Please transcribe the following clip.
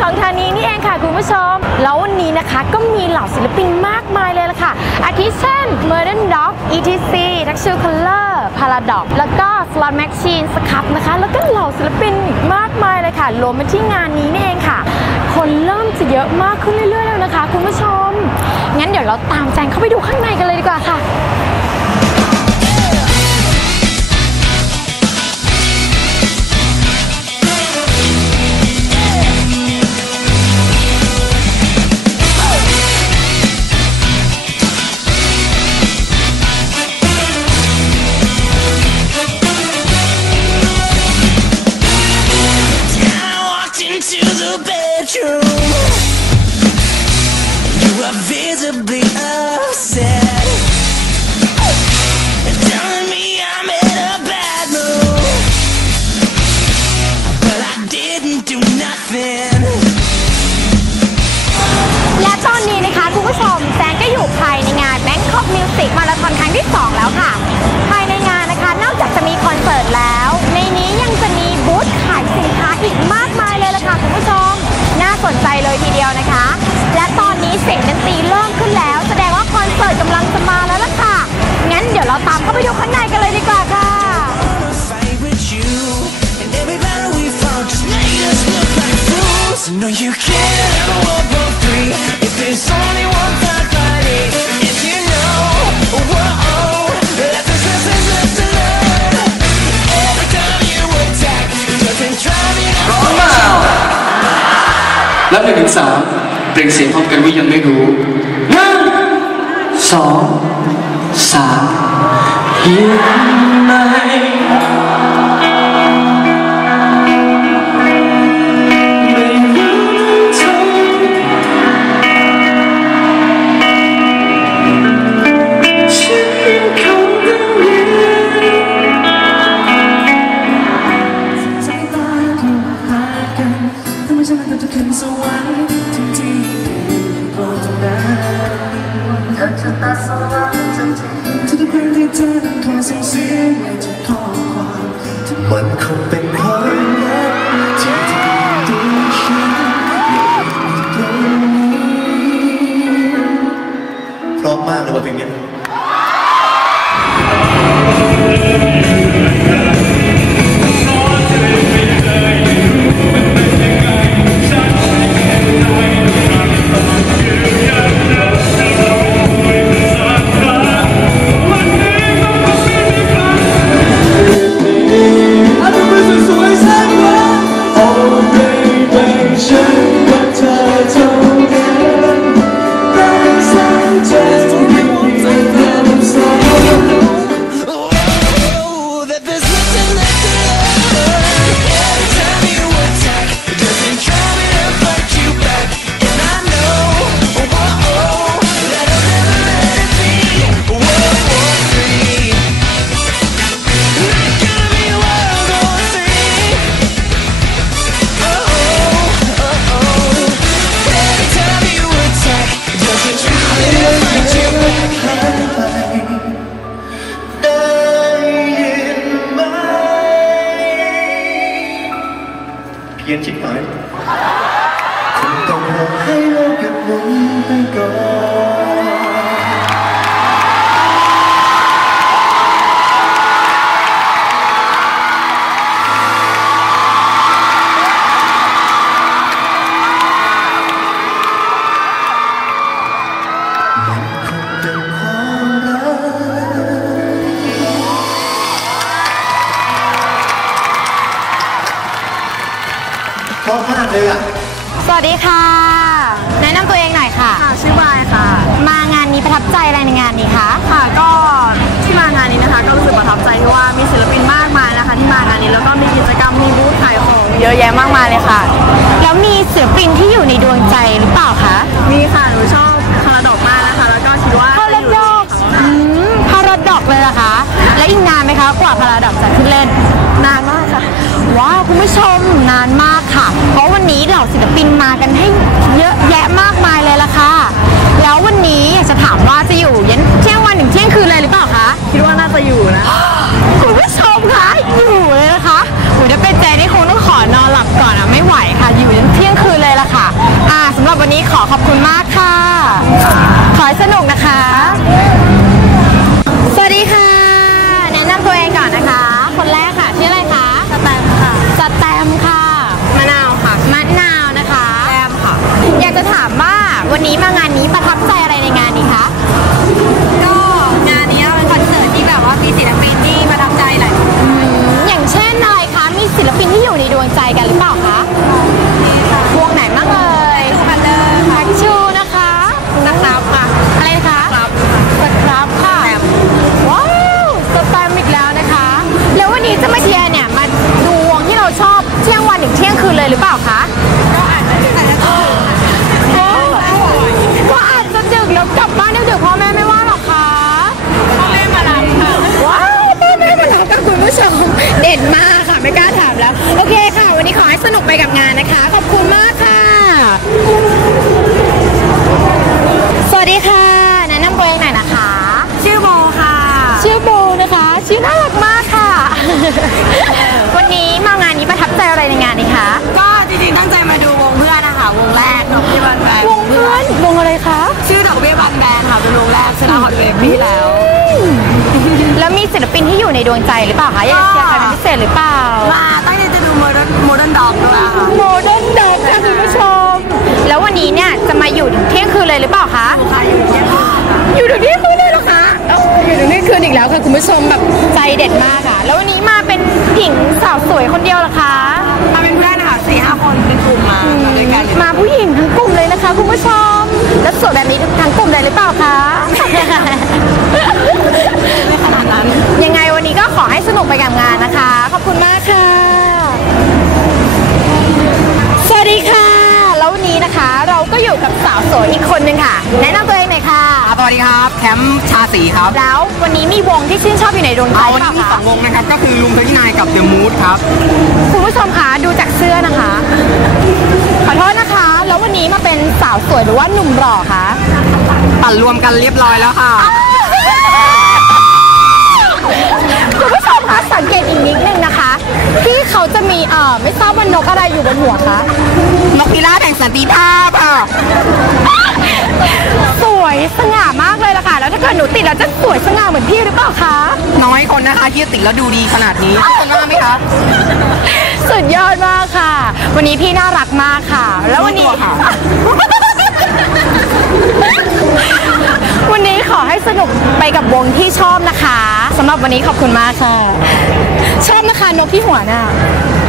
ของธานีนี่เองค่ะคุณผู้ชม แล้ววันนี้นะคะก็มีเหล่าศิลปินมากมายเลยล่ะค่ะ อาทิเช่น Modern Dog ETC Texture Color Paradox แล้วก็ Slot Machine สครับนะคะ แล้วก็เหล่าศิลปินอีกมากมายเลยค่ะรวมมาที่งานนี้นี่เองค่ะ คนเริ่มจะเยอะมากขึ้นเรื่อยๆแล้วนะคะ คุณผู้ชม งั้นเดี๋ยวเราตามแจงเข้าไปดูข้างในกันเลยดีกว่าค่ะ แล้วหนึ่งถึงสามเปล่งเสียงพร้อมกันว่ายังไม่รู้หนึ่งสองสามยังไม่ ฉันต้อจะขึ้นสวรรค์ทั้งที่อยู่ตรงนั้นเธอจะตัดสวรรค์จริงๆทุกครั้งที่เธอต้องส่งเสียงในทุกข้อความมันคงเป็นความรักที่ที่ตัวฉันอยู่ตรงนี้เพราะมากเลยว่าเพลงเนี้าะมากเลยอะ สวัสดีค่ะ แนะนำตัวเองหน่อยค่ะ ค่ะ ชื่อวายค่ะ มางานนี้ประทับใจอะไรในงานนี้คะ ค่ะ ก็ที่มางานนี้นะคะ ก็รู้สึกประทับใจที่ว่ามีศิลปินมากมายนะคะ ที่มางานนี้แล้วก็มีกิจกรรมมีบูธขายของเยอะแยะมากมายเลยค่ะ แล้วมีศิลปินที่อยู่ในดวงใจหรือเปล่าคะ มีค่ะ หนูชอบพาราดอกมากนะคะ แล้วก็คิดว่าพาราดอกอืมพาราดอกเลยเหรอคะ แล้วอีกนานไหมคะ กว่าพาราดอกจะขึ้นเล่นน ขอขอบคุณมาก ไปกับงานนะคะ ขอบคุณมากค่ะ สวัสดีค่ะ แนะนำตัวเองหน่อยนะคะ ชื่อโบค่ะ ชื่อโบนะคะ ชื่อน่ารักมากค่ะ วันนี้มางานนี้ประทับใจอะไรในงานนี้คะ ก็จริงๆตั้งใจมาดูวงเพื่อนนะคะวงแรกของพี่บันแบนวงเพื่อนวงอะไรคะ ชื่อดอกเบี้ยบันแบนค่ะเป็นวงแรกชนะฮอตเวฟปีแล้ว แล้วมีศิลปินที่อยู่ในดวงใจหรือเปล่าคะอยากเชียร์ใครเป็นพิเศษหรือเปล่า มาตั้งใจจะดูโม เดิร์นโมเดิร์นด็อกด้วยค่ะ โมเดิร์นด็อกค่ะคุณผู้ชม แล้ววันนี้เนี่ยจะมาอยู่ถึงเที่ยงคืนเลยหรือเปล่าคะ ใครอยู่เนี่ยค่ะอยู่ถึงเที่ยงคืนเลยเหรอคะเอ้าอยู่ถึงเที่ยงคืนอีกแล้วค่ะคุณผู้ชมแบบใจเด็ดมากค่ะแล้ววันนี้มาเป็นหญิงสาวสวยคนเดียวเหรอคะ มาเป็นเพื่อนค่ะสี่ห้าคนเป็นกลุ่มมามาด้วยกันมาผู้หญิงทั้งกลุ่มเลยนะคะคุณผู้ชม แล้วสวยแบบนี้ทั้งกลุ่มเลยหรือเปล่าคะไม่ขนาดนั้นยังไงวันนี้ก็ขอให้สนุกไปกับงานนะคะ วัสดีครับ แคมป์ชาสีครับ แล้ววันนี้มีวงที่ชื่นชอบอยู่ในดวงใจเอาหวันรือนี้เปมีล่าคะสองวงนะครับ ก็คือลุงเทอร์ที่นายกับเดอะมูดครับ คุณผู้ชมคะดูจากเสื้อนะคะ ขอโทษนะคะ แล้ววันนี้มาเป็นสาวสวยหรือว่าหนุ่มหล่อคะปั่นรวมกันเรียบร้อยแล้วค่ะคุณผู้ชมคะสังเกตอีกนิดนึงนะคะ ที่เขาจะมีเอ่อไม่ทราบว่านกอะไรอยู่บนหัวคะนกพิราบแห่งสันติภาพค่ะ กิดหนูติดแล้วจะสวยสง่าเหมือนพี่หรือเปล่าคะ น้อยคนนะคะที่จะติดแล้วดูดีขนาดนี้คุณว่าไหมคะ สุดยอดมากค่ะ วันนี้พี่น่ารักมากค่ะ แล้ววันนี้รู้ตัวค่ะวันนี้ขอให้สนุกไปกับวงที่ชอบนะคะสำหรับวันนี้ขอบคุณมากค่ะ ชอบนะคะนกที่หัวน่ะและ